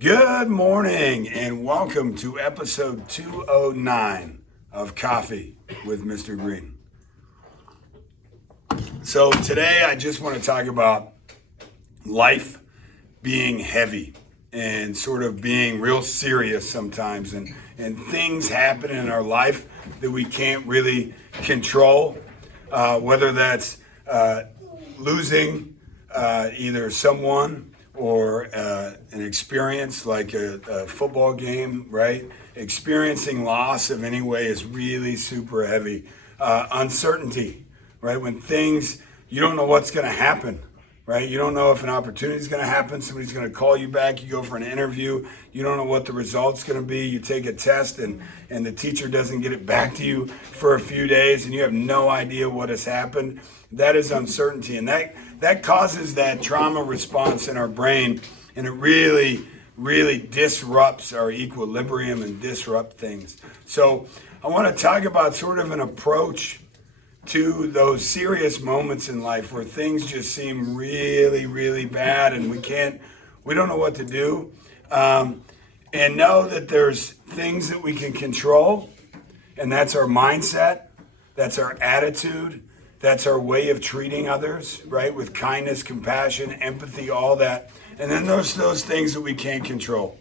Good morning and welcome to episode 209 of Coffee with Mr. Green. So today I just want to talk about life being heavy and sort of being real serious sometimes and things happen in our life that we can't really control, whether that's losing either someone or an experience like a football game, right? Experiencing loss of any way is really super heavy. Uncertainty, right? When things, you don't know what's going to happen, right? You don't know if an opportunity is going to happen. Somebody's going to call you back. You go for an interview. You don't know what the result's going to be. You take a test and the teacher doesn't get it back to you for a few days and you have no idea what has happened. That is uncertainty. And that causes that trauma response in our brain, and it really disrupts our equilibrium and disrupt things. So I want to talk about sort of an approach to those serious moments in life where things just seem really bad and we don't know what to do, and know that there's things that we can control, and that's our mindset, that's our attitude, that's our way of treating others, right? With kindness, compassion, empathy, all that. And then those things that we can't control.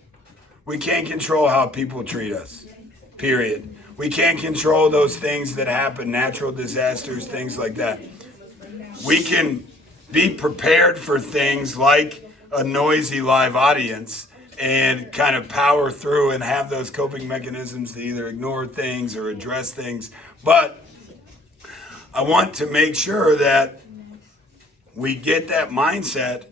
We can't control how people treat us, period. We can't control those things that happen, natural disasters, things like that. We can be prepared for things like a noisy live audience and kind of power through and have those coping mechanisms to either ignore things or address things. But I want to make sure that we get that mindset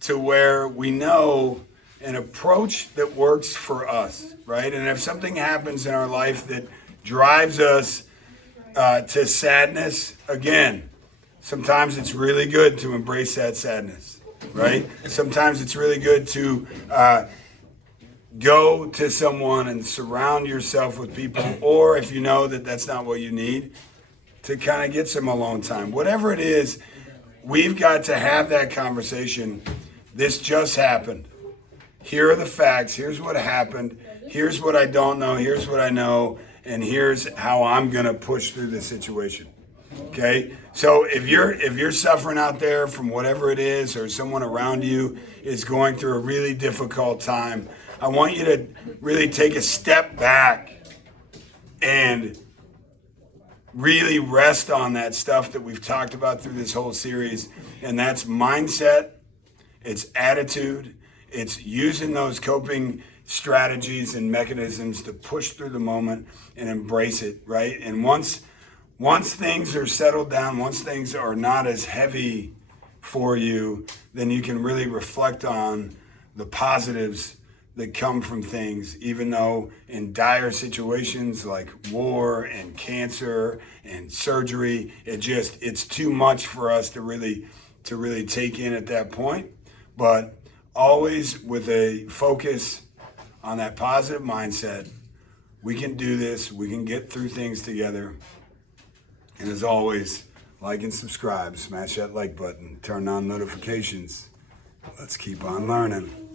to where we know an approach that works for us, right? And if something happens in our life that drives us to sadness, again, sometimes it's really good to embrace that sadness, right? Sometimes it's really good to go to someone and surround yourself with people, or if you know that that's not what you need, to kind of get some alone time. Whatever it is, we've got to have that conversation. This just happened. Here are the facts. Here's what happened. Here's what I don't know. Here's what I know. And here's how I'm going to push through the situation. Okay? So if you're suffering out there from whatever it is, or someone around you is going through a really difficult time, I want you to really take a step back and really rest on that stuff that we've talked about through this whole series. And that's mindset, it's attitude, it's using those coping strategies and mechanisms to push through the moment and embrace it, right? And once things are settled down, once things are not as heavy for you, then you can really reflect on the positives that come from things, even though in dire situations like war and cancer and surgery, it's too much for us to really take in at that point. But always with a focus on that positive mindset, we can do this, we can get through things together. And as always, like and subscribe, smash that like button, turn on notifications. Let's keep on learning.